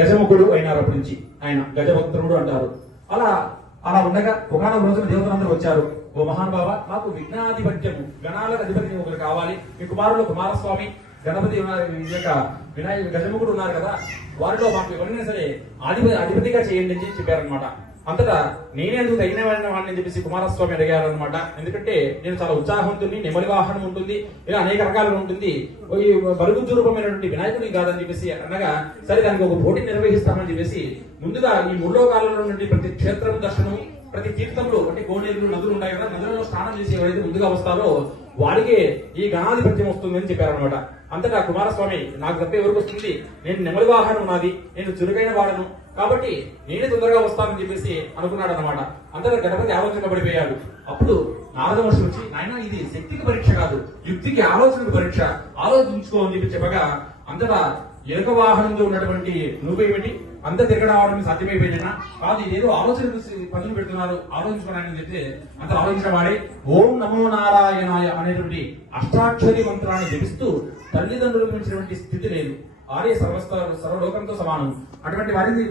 గజముఖుడు అయినారు అప్పటి నుంచి. ఆయన గజభక్తుడు అంటారు. అలా అలా ఉండగా ఒకనొక రోజున దేవతలందరూ వచ్చారు. ఓ మహాన్ బాబా మాకు విఘ్నాధిపత్యము గణాలకు అధిపతి ఒకరు కావాలి. మీ కుమారుడు కుమారస్వామి గణపతి యొక్క వినాయక గజముఖుడు ఉన్నారు కదా. వారిలో మాకు ఎవరైనా సరే అధిపతి అధిపతిగా చేయండి అని చెప్పారనమాట అంతటా నేనే అందుకు తగిన వాడిని వాడిని చెప్పేసి కుమారస్వామి అడిగారు అనమాట ఎందుకంటే నేను చాలా ఉత్సాహవంతుని నెమలి వాహనం ఉంటుంది ఇలా అనేక రకాలుగా ఉంటుంది. ఈ బలుగు రూపమైనటువంటి వినాయకుడిని కాదని చెప్పేసి అనగా సరే దానికి ఒక పోటీ నిర్వహిస్తామని చెప్పేసి ముందుగా ఈ మూడో కాలంలో నుండి ప్రతి క్షేత్రం దర్శనం ప్రతి తీర్థంలో అంటే కోనేరులు నదులు ఉన్నాయి కదా నదులలో స్నానం చేసి ఎవరైతే ముందుగా వస్తారో వాడికే ఈ గణాధిపత్యం వస్తుందని చెప్పారనమాట అంతటా కుమారస్వామి నాకు తప్ప ఎవరికి వస్తుంది? నేను నెమలి వాహనం నాది నేను చురుకైన వాడను. కాబట్టి నేనే తొందరగా వస్తానని చెప్పేసి అనుకున్నాడు అనమాట అంతటా గణపతి ఆలోచన పడిపోయాడు అప్పుడు నారద మహర్షి వచ్చి నాయన ఇది శక్తికి పరీక్ష కాదు. యుక్తికి ఆలోచనకు పరీక్ష. ఆలోచించుకో అని చెప్పి చెప్పగా అంతటా ఎరుక వాహనంలో ఉన్నటువంటి నువ్వేమిటి? అంత తిరగడం సాధ్యమైపోయినా కాదు ఇదేదో ఆలోచన పనులు పెడుతున్నారు ఆలోచించుకోవడానికి చెప్తే అంత ఆలోచించిన వాడే ఓం నమో నారాయణాయ అనేటువంటి అష్టాక్షరి మంత్రాన్ని జపిస్తూ తల్లిదండ్రులకు మించినటువంటి స్థితి లేదు. ఆర్య సర్వస్త సర్వలోకంతో సమానం. అటువంటి వారిని